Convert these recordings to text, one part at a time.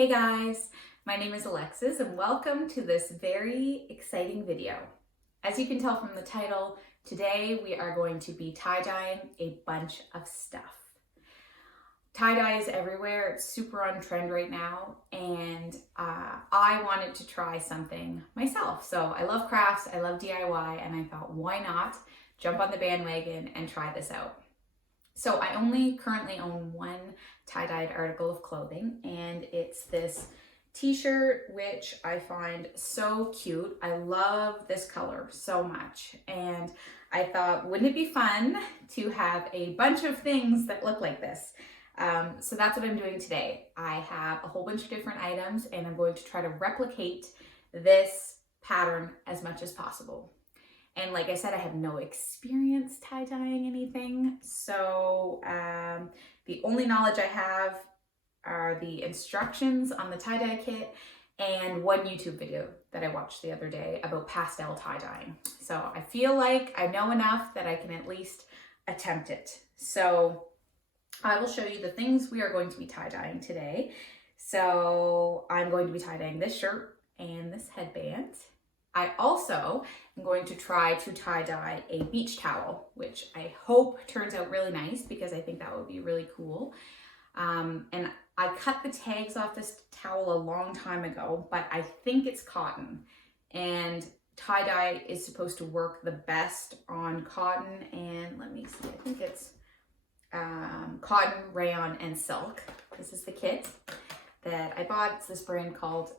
Hey guys, my name is Alexis and welcome to this very exciting video. As you can tell from the title, today we are going to be tie-dyeing a bunch of stuff. Tie-dye is everywhere, it's super on trend right now, and I wanted to try something myself. So I love crafts, I love DIY, and I thought, why not jump on the bandwagon and try this out? So I only currently own one tie-dyed article of clothing, and it's this t-shirt, which I find so cute. I love this color so much, and I thought, wouldn't it be fun to have a bunch of things that look like this? So that's what I'm doing today. I have a whole bunch of different items, and I'm going to try to replicate this pattern as much as possible. And like I said, I have no experience tie-dyeing anything. So the only knowledge I have are the instructions on the tie-dye kit and one YouTube video that I watched the other day about pastel tie-dyeing. So I feel like I know enough that I can at least attempt it. So I will show you the things we are going to be tie-dyeing today. So I'm going to be tie-dyeing this shirt and this headband. I also am going to try to tie-dye a beach towel, which I hope turns out really nice because I think that would be really cool. And I cut the tags off this towel a long time ago, but I think it's cotton. And tie-dye is supposed to work the best on cotton, and let me see, I think it's cotton, rayon, and silk. This is the kit that I bought. It's this brand called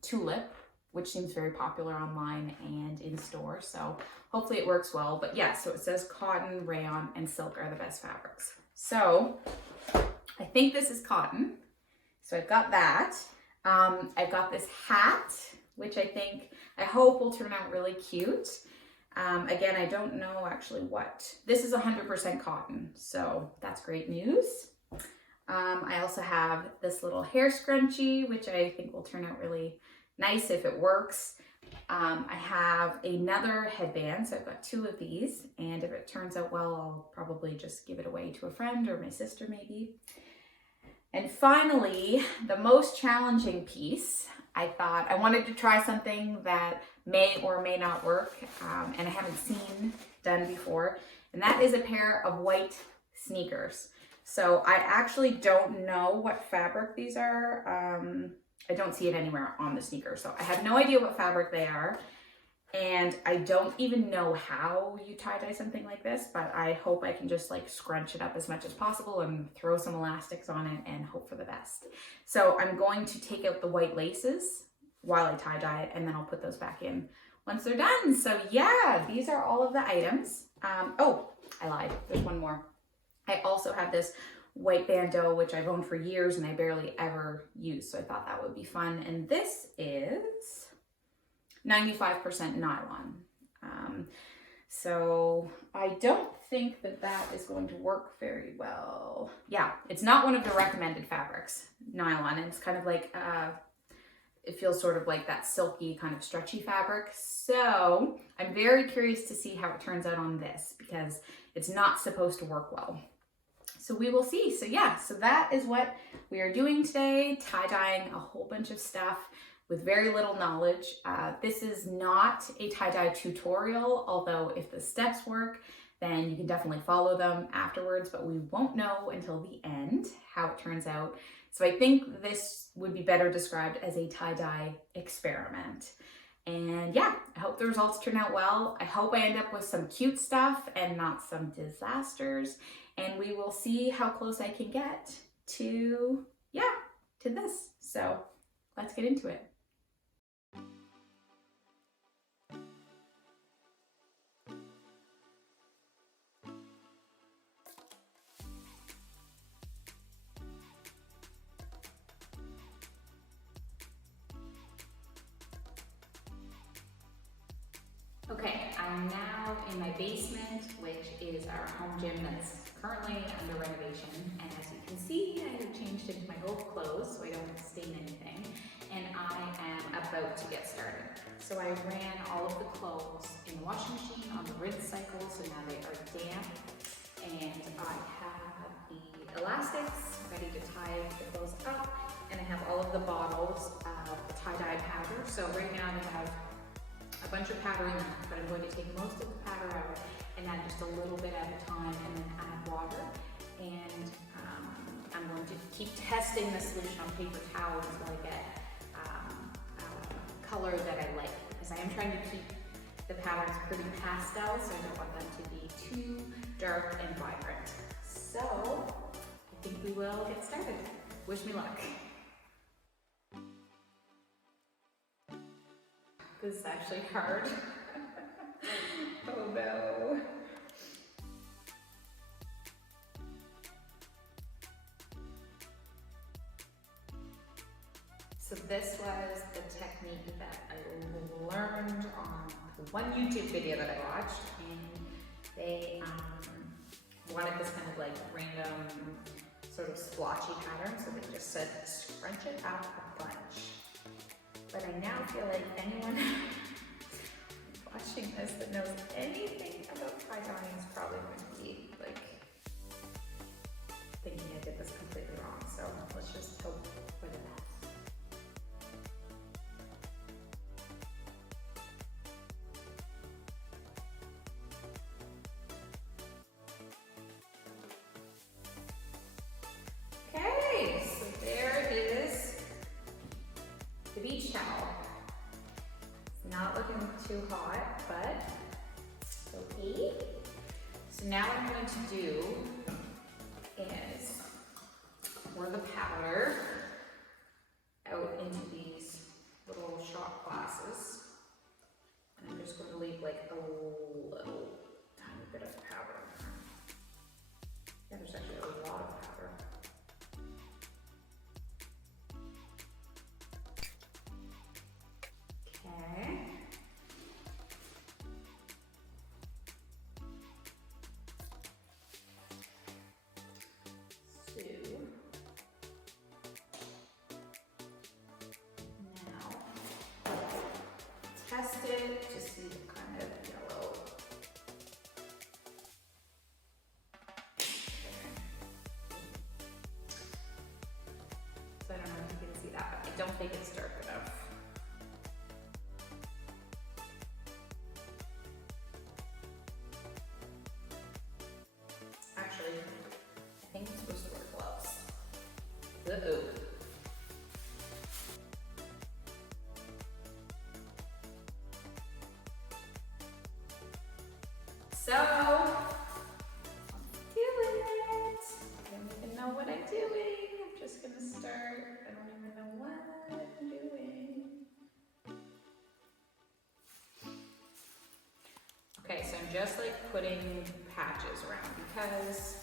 Tulip, which seems very popular online and in store. So hopefully it works well. But yeah, so it says cotton, rayon, and silk are the best fabrics. So I think this is cotton. So I've got that. I've got this hat, which I hope will turn out really cute. Again, I don't know actually what. This is 100% cotton, so that's great news. I also have this little hair scrunchie, which I think will turn out really nice if it works. I have another headband, so I've got two of these, and if it turns out well, I'll probably just give it away to a friend or my sister maybe. And finally, the most challenging piece, I thought I wanted to try something that may or may not work, and I haven't seen done before, and that is a pair of white sneakers. So I actually don't know what fabric these are. I don't see it anywhere on the sneaker, so I have no idea what fabric they are, and I don't even know how you tie-dye something like this, but I hope I can just like scrunch it up as much as possible and throw some elastics on it and hope for the best. So I'm going to take out the white laces while I tie-dye it, and then I'll put those back in once they're done. So yeah, these are all of the items. Oh, I lied, there's one more. I also have this white bandeau, which I've owned for years and I barely ever use, so I thought that would be fun. And this is 95% nylon. So I don't think that that is going to work very well. Yeah, it's not one of the recommended fabrics, nylon. It's kind of like, it feels sort of like that silky kind of stretchy fabric. So I'm very curious to see how it turns out on this because it's not supposed to work well. So we will see. So yeah, so that is what we are doing today, tie-dyeing a whole bunch of stuff with very little knowledge. This is not a tie-dye tutorial, although if the steps work, then you can definitely follow them afterwards, but we won't know until the end how it turns out. So I think this would be better described as a tie-dye experiment. And yeah, I hope the results turn out well. I hope I end up with some cute stuff and not some disasters. And we will see how close I can get to this. So let's get into it. Okay, I'm now in my basement, which is our home gym that's currently under renovation. And as you can see, I have changed into my old clothes so I don't stain anything. And I am about to get started. So I ran all of the clothes in the washing machine on the rinse cycle, so now they are damp. And I have the elastics ready to tie the clothes up. And I have all of the bottom So right now I have a bunch of powder in there, but I'm going to take most of the powder out and add just a little bit at a time and then add water. And I'm going to keep testing the solution on paper towel until I get a color that I like, because I am trying to keep the patterns pretty pastel, so I don't want them to be too dark and vibrant. So I think we will get started. Wish me luck. This is actually hard. Oh no. So this was the technique that I learned on one YouTube video that I watched, and they wanted this kind of like random sort of splotchy pattern, so they just said scrunch it out a bunch. But I now feel like anyone watching this that knows anything about tie dyeing is probably going to be like thinking I did this completely wrong. So let's just hope for the best. Okay, so there is the beach towel. It's not looking too hot, but it's okay. So now what I'm going to do is pour the powder out into these little shot glasses. And I'm just going to leave like a little tiny bit of powder. Yeah, there's actually a lot of powder. Okay. So now test it to see what kind of yellow. So I don't know if you can see that, but I don't think it's dark enough. Actually, I think I'm supposed to wear gloves. Uh-oh. So, I'm doing it. I don't even know what I'm doing. I'm just gonna start. I don't even know what I'm doing. Okay, so I'm just like putting patches around because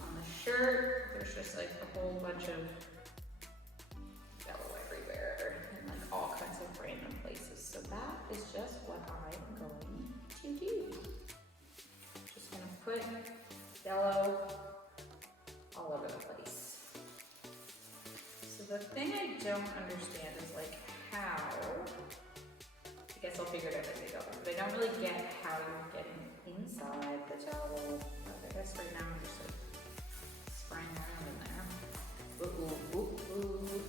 on the shirt, there's just like a whole bunch of yellow everywhere and like all kinds of random places. So that is just what I'm going to do. Just gonna put yellow all over the place. So the thing I don't understand is like how, I guess I'll figure it out as I go, but I don't really get how you're getting inside the towel. I guess right now I'm just like spraying around in there. Ooh, ooh, ooh, ooh.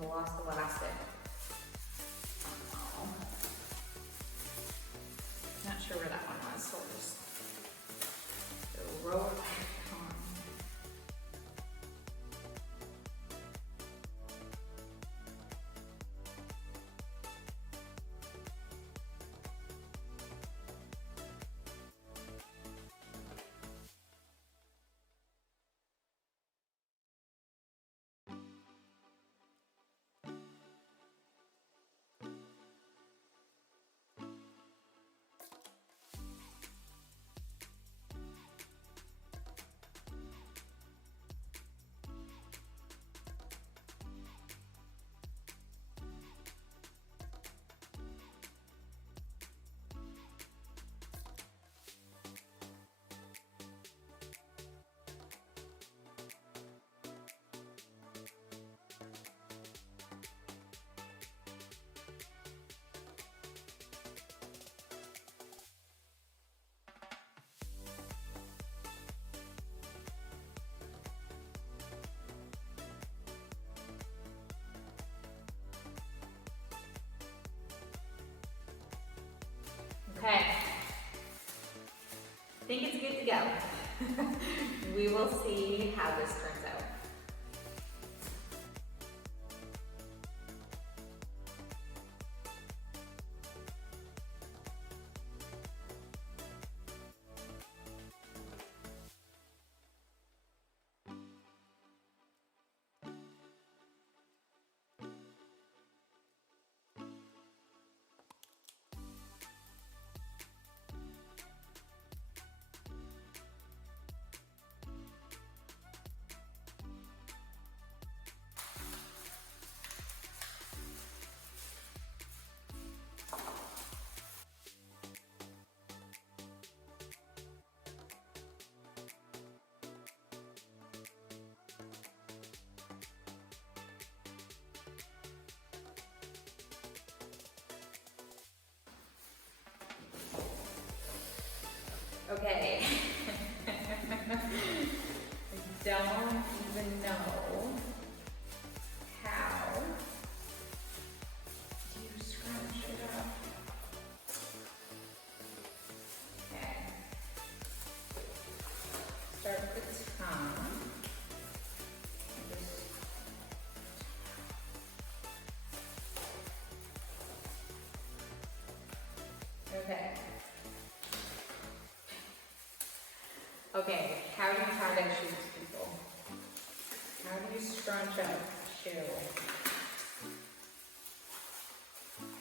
I lost the elastic. Oh. Not sure where that one was, so I'll just roll it back on. go. We will see how this turns out. Okay. I don't even know how do you scrunch it up. Okay. Start with the tongue. Okay. Okay, how do you tie dye shoes, people? How do you scrunch up a shoe?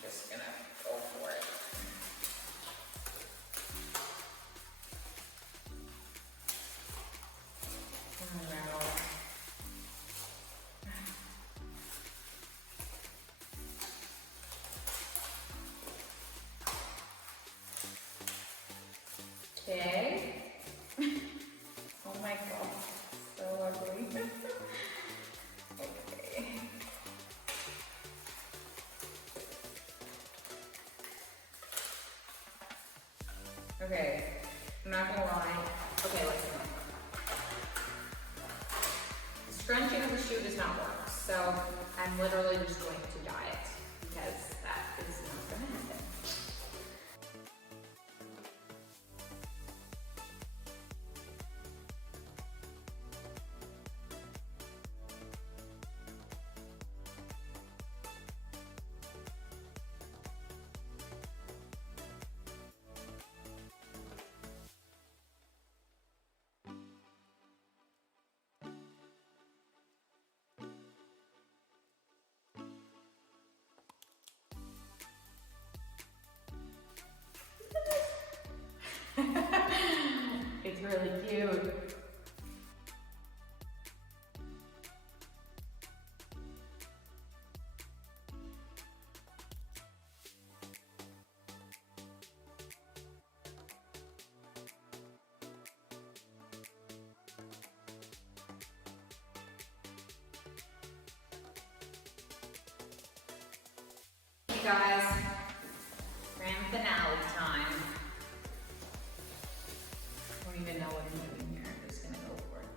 Just gonna go for it. Oh no. Okay. Oh my god, so ugly. Okay. Okay, I'm not gonna lie. Okay, listen. The scrunching of the shoe does not work, so I'm literally just going to dye it because that is not gonna happen. It's really cute. Hey guys, grand finale time. I don't even know what I'm doing here. I'm just gonna go for it.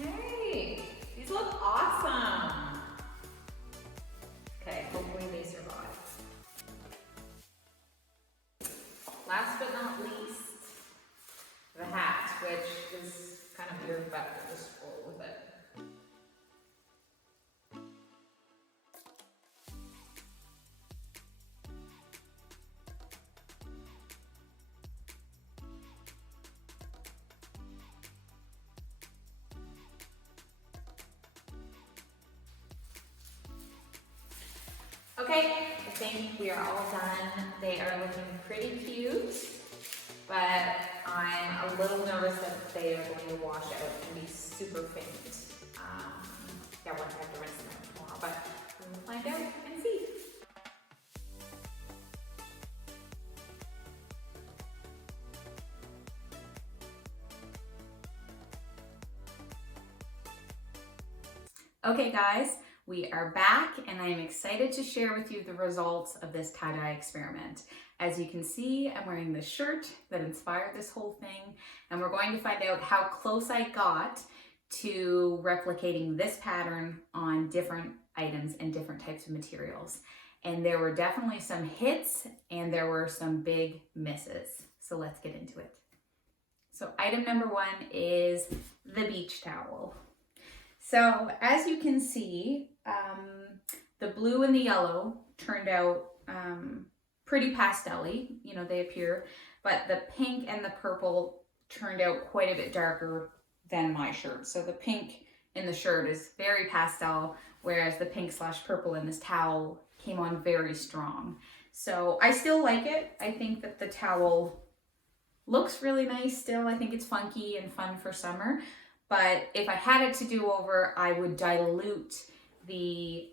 Okay, these look awesome. Okay, hopefully they survive. Last but not least, the hat, which is kind of weird, but we'll just roll with it. Okay, I think we are all done. They are looking pretty cute, but I'm a little nervous that they are going to wash out and be super faint. Yeah, we'll have to rinse them out tomorrow, but we'll find out and see. Okay guys, We are back and I'm excited to share with you the results of this tie-dye experiment. As you can see, I'm wearing the shirt that inspired this whole thing, and we're going to find out how close I got to replicating this pattern on different items and different types of materials. And there were definitely some hits and there were some big misses. So let's get into it. So item number one is the beach towel. So as you can see, the blue and the yellow turned out pretty pastel-y, you know, they appear, but the pink and the purple turned out quite a bit darker than my shirt. So the pink in the shirt is very pastel, whereas the pink/purple in this towel came on very strong. So I still like it. I think that the towel looks really nice still. I think it's funky and fun for summer. But if I had it to do over, I would dilute the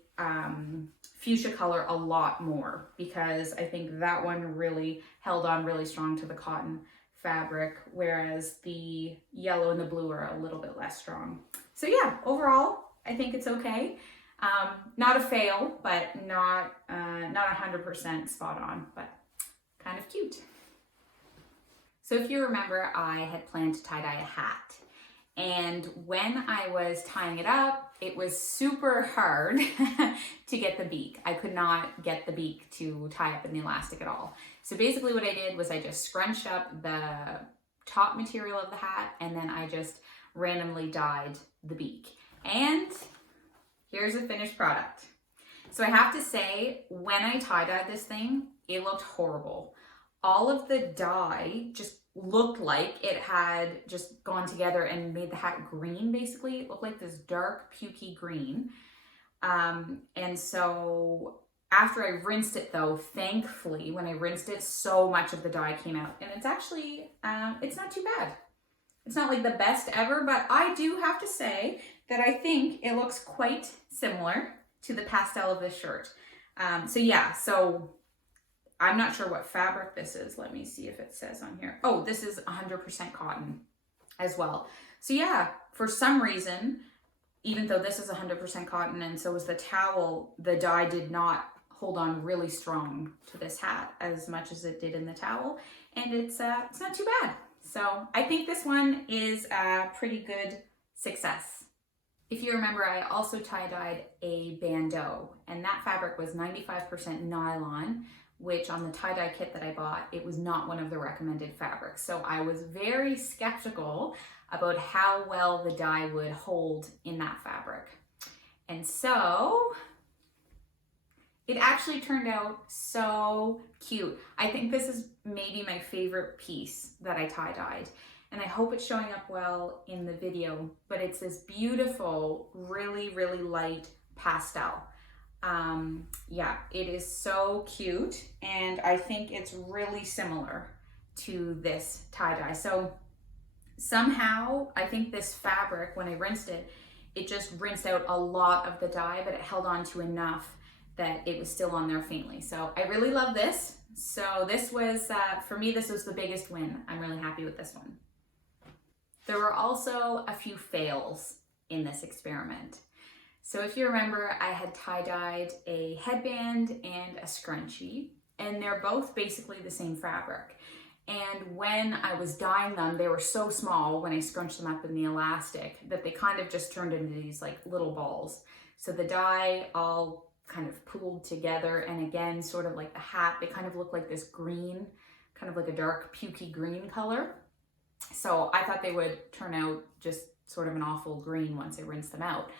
fuchsia color a lot more, because I think that one really held on really strong to the cotton fabric, whereas the yellow and the blue are a little bit less strong. So yeah, overall, I think it's okay. Not a fail, but not 100% spot on, but kind of cute. So if you remember, I had planned to tie-dye a hat. And when I was tying it up, it was super hard to get the beak. I could not get the beak to tie up in the elastic at all. So basically what I did was I just scrunched up the top material of the hat, and then I just randomly dyed the beak. And here's the finished product. So I have to say, when I tie-dyed this thing, it looked horrible. All of the dye just looked like it had just gone together and made the hat green, basically. It looked like this dark, pukey green. And so after I rinsed it though, thankfully, when I rinsed it, so much of the dye came out. And it's actually, it's not too bad. It's not like the best ever, but I do have to say that I think it looks quite similar to the pastel of this shirt. So yeah, so I'm not sure what fabric this is. Let me see if it says on here. Oh, this is 100% cotton as well. So yeah, for some reason, even though this is 100% cotton and so is the towel, the dye did not hold on really strong to this hat as much as it did in the towel. And it's not too bad. So I think this one is a pretty good success. If you remember, I also tie-dyed a bandeau, and that fabric was 95% nylon, which on the tie-dye kit that I bought, it was not one of the recommended fabrics. So I was very skeptical about how well the dye would hold in that fabric. And so it actually turned out so cute. I think this is maybe my favorite piece that I tie-dyed. And I hope it's showing up well in the video, but it's this beautiful, really, really light pastel. Yeah, it is so cute, and I think it's really similar to this tie-dye. So somehow I think this fabric, when I rinsed it, it just rinsed out a lot of the dye, but it held on to enough that it was still on there faintly. So I really love this. So this was, for me, this was the biggest win. I'm really happy with this one. There were also a few fails in this experiment. So if you remember, I had tie-dyed a headband and a scrunchie, and they're both basically the same fabric. And when I was dyeing them, they were so small when I scrunched them up in the elastic that they kind of just turned into these like little balls. So the dye all kind of pooled together, and again, sort of like the hat, they kind of look like this green, kind of like a dark pukey green color. So I thought they would turn out just sort of an awful green once I rinsed them out.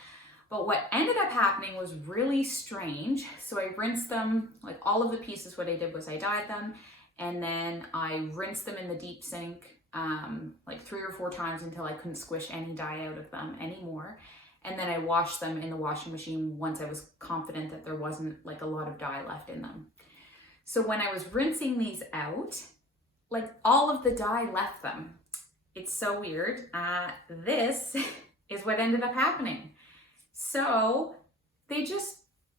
But what ended up happening was really strange. So I rinsed them, like all of the pieces, what I did was I dyed them, and then I rinsed them in the deep sink like 3 or 4 times until I couldn't squish any dye out of them anymore. And then I washed them in the washing machine once I was confident that there wasn't like a lot of dye left in them. So when I was rinsing these out, like all of the dye left them. It's so weird. This is what ended up happening. So they just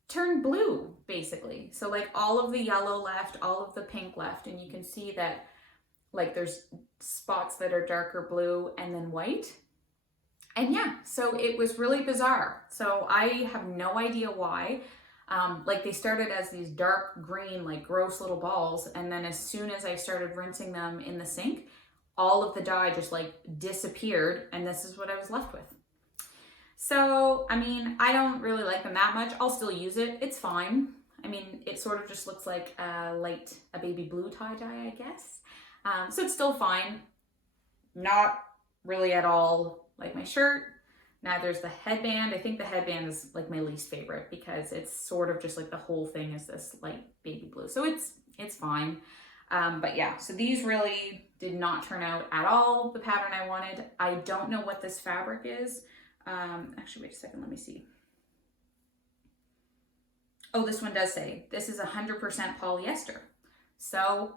turned blue, basically. So like all of the yellow left, all of the pink left, and you can see that like there's spots that are darker blue and then white. And yeah, so it was really bizarre. So I have no idea why. Like they started as these dark green, like gross little balls. And then as soon as I started rinsing them in the sink, all of the dye just like disappeared. And this is what I was left with. So, I mean, I don't really like them that much. I'll still use it. It's fine. I mean, it sort of just looks like a baby blue tie dye, I guess. So it's still fine. Not really at all like my shirt. Now there's the headband. I think the headband is like my least favorite because it's sort of just like the whole thing is this light baby blue. So it's fine. But yeah, so these really did not turn out at all the pattern I wanted. I don't know what this fabric is. Actually, wait a second, let me see. Oh, this one does say this is 100% polyester. So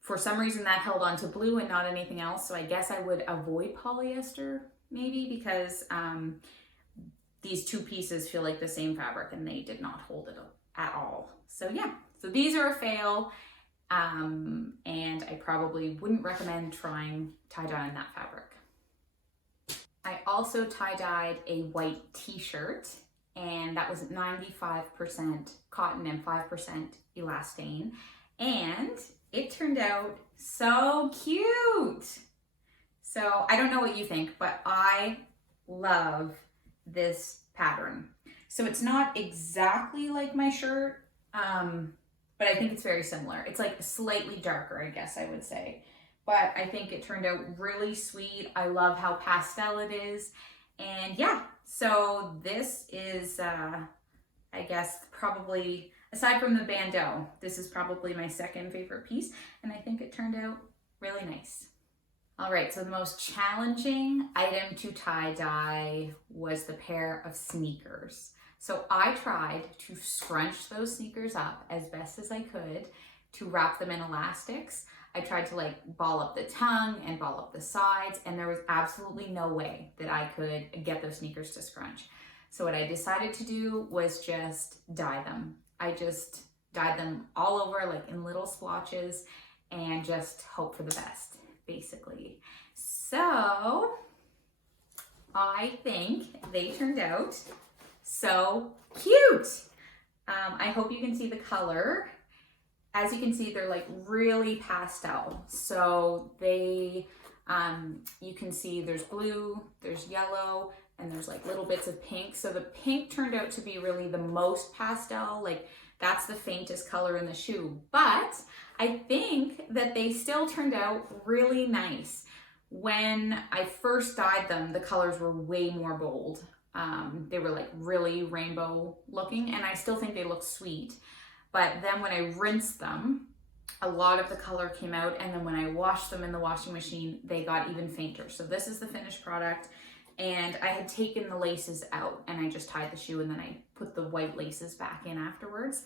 for some reason that held on to blue and not anything else. So I guess I would avoid polyester maybe because these two pieces feel like the same fabric and they did not hold it at all. So yeah, so these are a fail. And I probably wouldn't recommend trying tie-dye on that fabric. I also tie-dyed a white t-shirt, and that was 95% cotton and 5% elastane. And it turned out so cute. So I don't know what you think, but I love this pattern. So it's not exactly like my shirt, but I think it's very similar. It's like slightly darker, I guess I would say. But I think it turned out really sweet. I love how pastel it is. And yeah, so this is, I guess, probably, aside from the bandeau, this is probably my second favorite piece. And I think it turned out really nice. All right, so the most challenging item to tie-dye was the pair of sneakers. So I tried to scrunch those sneakers up as best as I could to wrap them in elastics. I tried to like ball up the tongue and ball up the sides, and there was absolutely no way that I could get those sneakers to scrunch. So what I decided to do was just dye them. I just dyed them all over like in little splotches and just hope for the best, basically. So I think they turned out so cute. I hope you can see the color. As you can see, they're like really pastel. So they, you can see there's blue, there's yellow, and there's like little bits of pink. So the pink turned out to be really the most pastel, like that's the faintest color in the shoe. But I think that they still turned out really nice. When I first dyed them, the colors were way more bold. They were like really rainbow looking, and I still think they look sweet. But then when I rinsed them, a lot of the color came out, and then when I washed them in the washing machine, they got even fainter. So this is the finished product, and I had taken the laces out and I just tied the shoe, and then I put the white laces back in afterwards.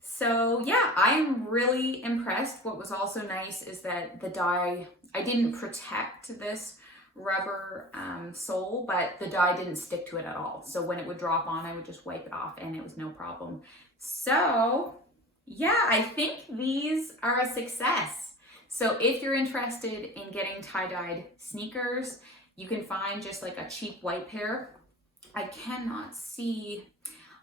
So yeah, I'm really impressed. What was also nice is that the dye, I didn't protect this rubber sole, but the dye didn't stick to it at all. So when it would drop on, I would just wipe it off and it was no problem. So yeah, I think these are a success. So if you're interested in getting tie-dyed sneakers, you can find just like a cheap white pair. I cannot see,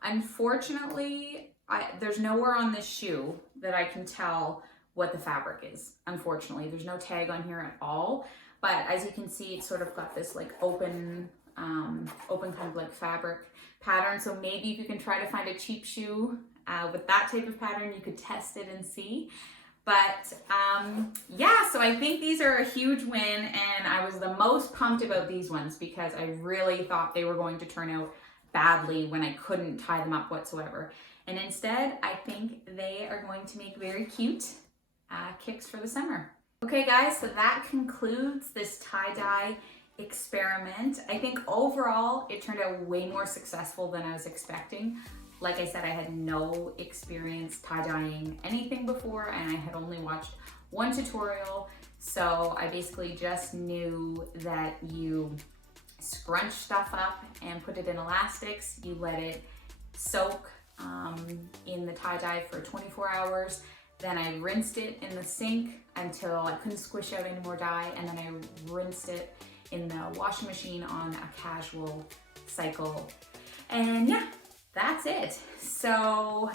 unfortunately, there's nowhere on this shoe that I can tell what the fabric is. Unfortunately, there's no tag on here at all. But as you can see, it's sort of got this like open kind of like fabric pattern. So maybe if you can try to find a cheap shoe with that type of pattern, you could test it and see. But yeah, so I think these are a huge win, and I was the most pumped about these ones because I really thought they were going to turn out badly when I couldn't tie them up whatsoever. And instead, I think they are going to make very cute kicks for the summer. Okay guys, so that concludes this tie-dye experiment. I think overall it turned out way more successful than I was expecting. Like I said, I had no experience tie-dyeing anything before, and I had only watched one tutorial. So I basically just knew that you scrunch stuff up and put it in elastics. You let it soak in the tie-dye for 24 hours. Then I rinsed it in the sink until I couldn't squish out any more dye, and then I rinsed it in the washing machine on a casual cycle. And yeah, that's it. So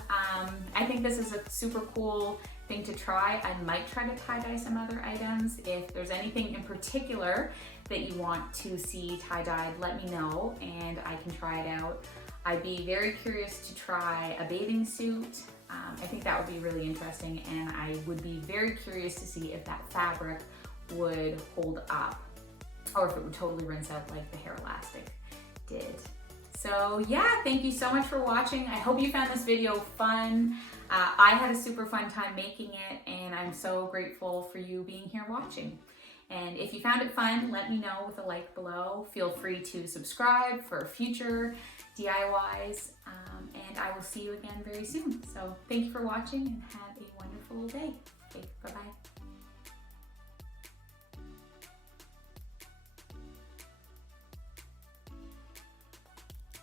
I think this is a super cool thing to try. I might try to tie-dye some other items. If there's anything in particular that you want to see tie-dyed, let me know and I can try it out. I'd be very curious to try a bathing suit. I think that would be really interesting, and I would be very curious to see if that fabric would hold up or if it would totally rinse out like the hair elastic did. So yeah, thank you so much for watching. I hope you found this video fun. I had a super fun time making it, and I'm so grateful for you being here watching. And if you found it fun, let me know with a like below. Feel free to subscribe for future DIYs, and I will see you again very soon. So thank you for watching and have a wonderful day. Okay, bye-bye.